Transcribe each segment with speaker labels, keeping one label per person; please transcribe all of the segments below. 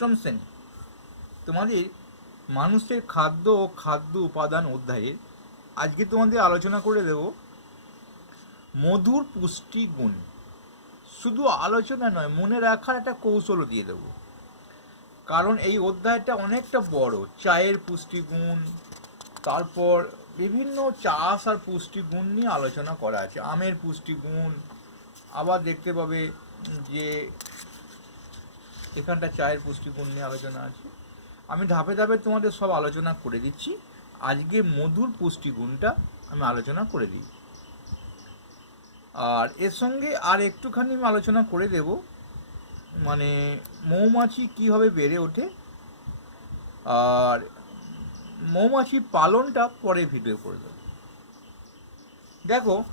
Speaker 1: অষ্টম শ্রেণি। তোমাদের মানুষের খাদ্য ও খাদ্য উপাদান অধ্যায়ের আজকে তোমাদের আলোচনা করে দেব মধুর পুষ্টিগুণ শুধু আলোচনা নয়, মনে রাখার একটা কৌশলও দিয়ে দেবো। কারণ এই অধ্যায়টা অনেকটা বড়। চায়ের পুষ্টিগুণ তারপর বিভিন্ন চাষ আর পুষ্টিগুণ নিয়ে আলোচনা করা আছে। আমের পুষ্টিগুণ আবার দেখতে পাবে যে এখানটা চায়ের পুষ্টিগুণ নিয়ে আলোচনা আছে। আমি ধাপে ধাপে তোমাদের সব আলোচনা করে দিচ্ছি। আজকে মধুর পুষ্টিগুণটা আমি আলোচনা করে দিই। আর এর সঙ্গে আর একটুখানি আমি আলোচনা করে দেব। মানে মৌমাছি কীভাবে বেড়ে ওঠে। আর মৌমাছি পালনটা পরে ভিডিও করে দেবো। দেখো,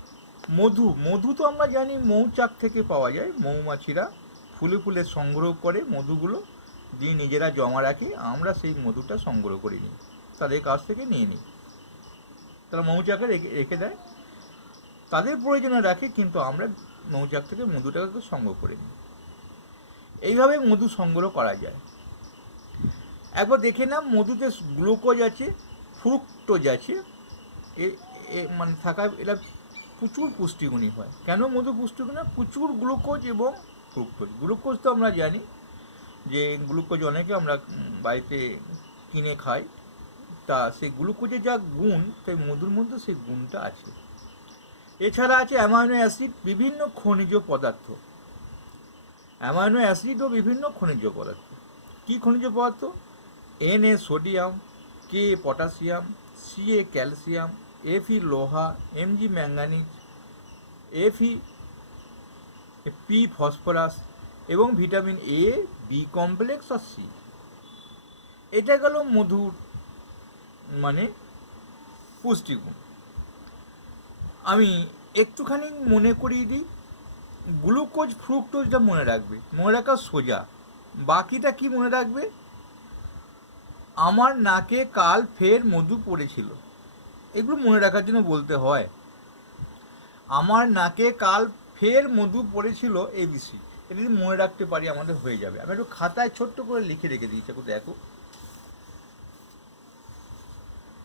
Speaker 1: মধু মধু তো আমরা জানি মৌচাক থেকে পাওয়া যায়, মৌমাছিরা ফুলে ফুলে সংগ্রহ করে মধুগুলো দিয়ে নিজেরা জমা রাখে, আমরা সেই মধুটা সংগ্রহ করে নিই, তাদের কাছ থেকে নিয়ে নিই। তারা মৌচাকে রেখে রেখে দেয়। তাদের প্রয়োজনে রাখে, কিন্তু আমরা মৌচাক থেকে মধুটাকে সংগ্রহ করে নিই। এইভাবে মধু সংগ্রহ করা যায়। একবার দেখে না মধুতে গ্লুকোজ আছে, ফ্রুক্টোজ আছে, এ- মানে থাকা এটা প্রচুর পুষ্টিগুণী হয়। কেন মধু পুষ্টিগুণী? প্রচুর গ্লুকোজ এবং ফ্রুক্টোজ গ্লুকোজ তো আমরা জানি যে গ্লুকোজ অনেকে আমরা বাড়িতে কিনে খাই। তা সেই গ্লুকোজের যা গুণ, সেই মধুর মধ্যে সেই গুণটা আছে। এছাড়া আছে অ্যামাইনো অ্যাসিড, বিভিন্ন খনিজ পদার্থ। অ্যামাইনো অ্যাসিড ও বিভিন্ন খনিজ পদার্থ। কি খনিজ পদার্থ? N A sodium, K potassium, C A calcium F লোহা, M G manganese F P phosphorus এবং ভিটামিন এ, বি কমপ্লেক্স আর সি। এটা গেল মধুর মানে পুষ্টিগুণ। আমি একটুখানি মনে করিয়ে দিই, গ্লুকোজ ফ্রুক্টোজটা মনে রাখবে, মনে রাখা সোজা। বাকিটা কি মনে রাখবে? আমার নাকে কাল ফের মধু পড়েছিল। এগুলো মনে রাখার জন্য বলতে হয়, আমার নাকে কাল ফের মধু পড়েছিল এবিসি এটা যদি মনে রাখতে পারি, আমাদের হয়ে যাবে। আমি একটু খাতায় ছোট্ট করে লিখে রেখে দিয়েছি, একটু দেখো।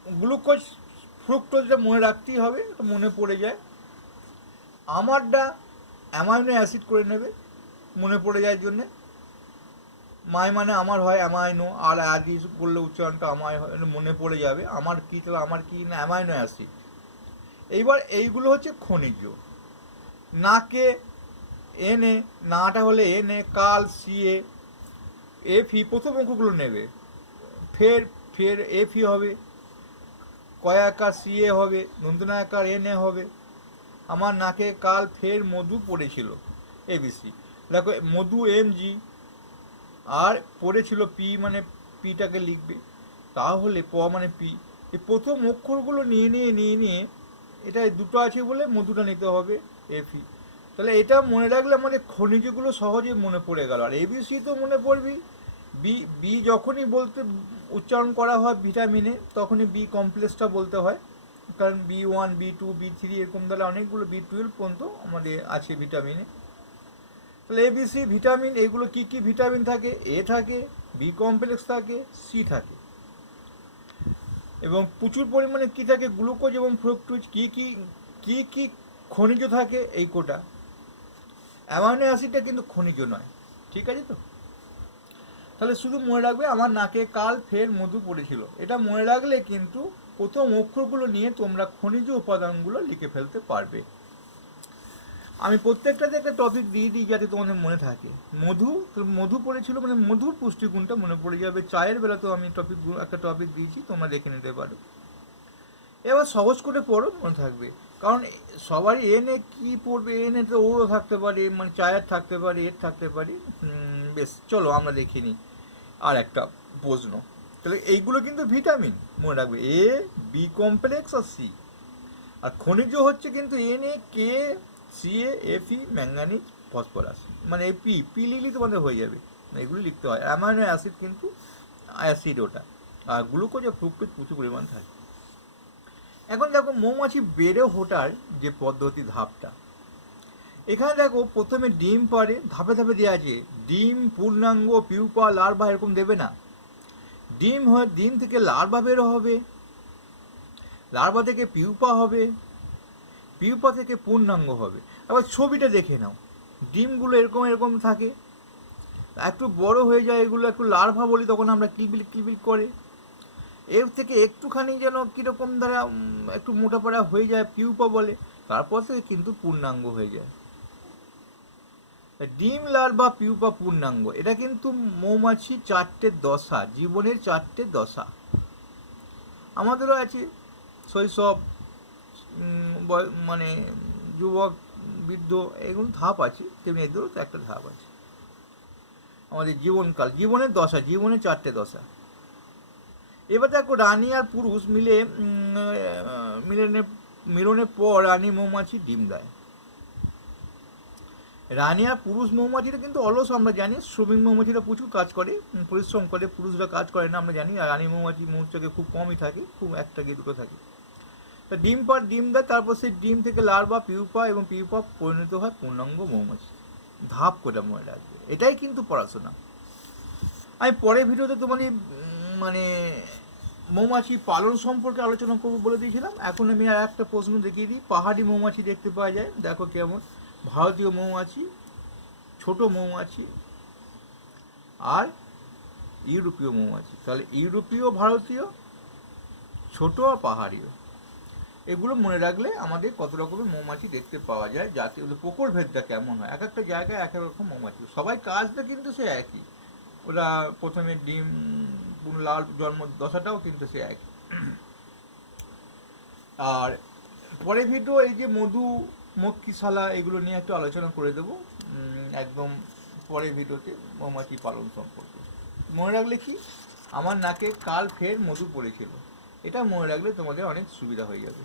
Speaker 1: গ্লুকোজ ফ্রুক্টোজটা মনে রাখতেই হবে মনে পড়ে যায়। আমারটা অ্যামাইনো অ্যাসিড করে নেবে, মনে পড়ে যায় জন্যে। মাই মানে আমার হয় অ্যামাইনো, আর আদি করলে উচ্চারণটা আমায় হয় মনে পড়ে যাবে। আমার কী, তাহলে আমার কী না, অ্যামাইনো অ্যাসিড। এইবার এইগুলো হচ্ছে খনিজ। নাকে এনে, নাটা হলে এনে, কাল সিএ এফি, প্রথম অঙ্কগুলো নেবে। ফের ফের এফি হবে কয়াকার সিএ হবে নন্দনাকার এনে হবে। আমার নাকে কাল ফের মধু পড়েছিল, এবিসি। দেখো, মধু এম জি আর পড়েছিল পি মানে পিটাকে লিখবে। তাহলে প মানে পি। এই প্রথম অক্ষরগুলো নিয়ে নিয়ে নিয়ে নিয়ে এটা দুটো আছে বলে মধুটা নিতে হবে এফি তাহলে এটা মনে রাখলে আমাদের খনিজগুলো সহজে মনে পড়ে গেল। আর এবিসি তো মনে পড়বি বি বি যখনই বলতে উচ্চারণ করা হয় ভিটামিনে তখনই বি কমপ্লেক্সটা বলতে হয়। কারণ B one B two B three এরকম তাহলে অনেকগুলো বি টুয়েলভ পর্যন্ত আমাদের আছে ভিটামিনে তাহলে এবিসি ভিটামিন এগুলো কি কি ভিটামিন থাকে? এ থাকে বি কমপ্লেক্স থাকে সি থাকে। এবং প্রচুর পরিমাণে কি থাকে? গ্লুকোজ এবং ফ্রুক্টোজ কি কি কি কি খনিজ থাকে এই কোটা? অ্যামাইনো অ্যাসিডটা কিন্তু খনিজ নয়। ঠিক আছে তো? তাহলে শুধু মনে রাখবে, আমার নাকে কাল ফের মধু পড়েছিল। এটা মনে রাখলে কিন্তু প্রথম অক্ষরগুলো নিয়ে তোমরা খনিজ উপাদানগুলো লিখে ফেলতে পারবে। আমি প্রত্যেকটাতে একটা টপিক দিয়ে দিই যাতে তোমাদের মনে থাকে। মধু মধু পড়েছিল মানে মধুর পুষ্টিগুণটা মনে পড়ে যাবে। চায়ের বেলাতেও আমি টপিক একটা টপিক দিয়েছি, তোমরা দেখে নিতে পারো। এবার সহজ করে পড়ো, মনে থাকবে। কারণ সবারই এনে কি পড়বে এনে তো ওরও থাকতে পারে মানে চায়ের থাকতে পারে, এর থাকতে পারে। বেশ, চলো আমরা দেখে নিই। আর একটা প্রশ্ন। তাহলে এইগুলো কিন্তু ভিটামিন, মনে রাখবে। এ, বি কমপ্লেক্স আর সি। আর খনিজ হচ্ছে কিন্তু N A K C A F manganese phosphorus মানে পি পি লিখলে তোমাদের হয়ে যাবে। এগুলো লিখতে হয়। অ্যামাইনো অ্যাসিড কিন্তু অ্যাসিড ওটা। আর গ্লুকোজ আর ফ্রুক্টোজ প্রচুর পরিমাণ থাকে। এখন দেখো মৌমাছি বেড়ে ওঠার যে পদ্ধতি ধাপটা। এখানে দেখো প্রথমে ডিম পারে ধাপে ধাপে দেওয়া আছে। ডিম, পূর্ণাঙ্গ, পিউপা, লার্ভা এরকম দেবে না। ডিম হয়ে, ডিম থেকে লার্ভা বেরো হবে। লার্ভা থেকে পিউপা হবে। পিউপা থেকে পূর্ণাঙ্গ হবে। আবার ছবিটা দেখে নাও। ডিমগুলো এরকম এরকম থাকে। একটু বড় হয়ে যায় এগুলো, একটু লার্ভা বলি, তখন আমরা কিলবিল কিলবিল করে। এর থেকে একটুখানি যেন কীরকম দ্বারা একটু মোটা পাড়া হয়ে যায় পিউপা বলে, তারপর থেকে কিন্তু পূর্ণাঙ্গ হয়ে যায়। ডিম লার্ভা পিউপা পূর্ণাঙ্গ। এটা কিন্তু মৌমাছি চারটে দশা, জীবনের চারটে দশা। আমাদেরও আছে, শৈশব মানে যুবক বৃদ্ধ এগুলো ধাপ আছে তেমনি এদেরও তো একটা ধাপ আছে। আমাদের জীবনকাল জীবনের দশা জীবনের চারটে দশা। এবার দেখো রানী আর পুরুষ মিলে আহ, মিলনের পর রানী মৌমাছি ডিম দেয়। রানী আর পুরুষ মৌমাছিরা কিন্তু অলস আমরা জানি শ্রমিক মৌমাছিরা প্রচুর কাজ করে পরিশ্রম করে পুরুষরা কাজ করে না আমরা জানি আর রানী মৌমাছি মৌচাকে খুব কমই থাকে খুব একটা গিয়ে দুটো থাকে। তা ডিম পর ডিম দেয় তারপর সেই ডিম থেকে লার্ভা পিউপা এবং পিউপা পরিণত হয় পূর্ণাঙ্গ মৌমাছি। ধাপ করে মনে রাখবে। এটাই কিন্তু পড়াশোনা। আমি পরের ভিডিওতে তোমাদের উম, মানে মৌমাছি পালন সম্পর্কে আলোচনা করব বলে দিয়েছিলাম। এখন আমি আর একটা প্রশ্ন দেখিয়ে দিই। পাহাড়ি মৌমাছি দেখতে পাওয়া যায়? দেখো কেমন। ভারতীয় মৌমাছি ছোট মৌমাছি আর ইউরোপীয় মৌমাছি। তাহলে ইউরোপীয় ভারতীয় ছোট আর পাহাড়ীয়? এগুলো মনে রাখলে আমাদের কত রকমের মৌমাছি দেখতে পাওয়া যায়, যাতে ওদের প্রকর ভেদটা কেমন হয়। এক একটা জায়গায় এক এক রকম মৌমাছি। সবাই কাজটা কিন্তু সে একই। ওরা প্রথমে ডিম লাল জন্ম দশাটাও কিন্তু সে একই। আর পরের ভিডিও এই যে মধু মক্ষিশালা এগুলো নিয়ে একটু আলোচনা করে দেবো। একদম পরের ভিডিওতে মৌমাছি পালন সম্পর্কে। মনে রাখলে কি? আমার নাকে কাল ফের মধু পড়েছিল। এটা মনে রাখলে তোমাদের অনেক সুবিধা হয়ে যাবে।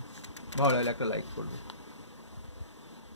Speaker 1: ভালো লাগলে একটা লাইক করবে।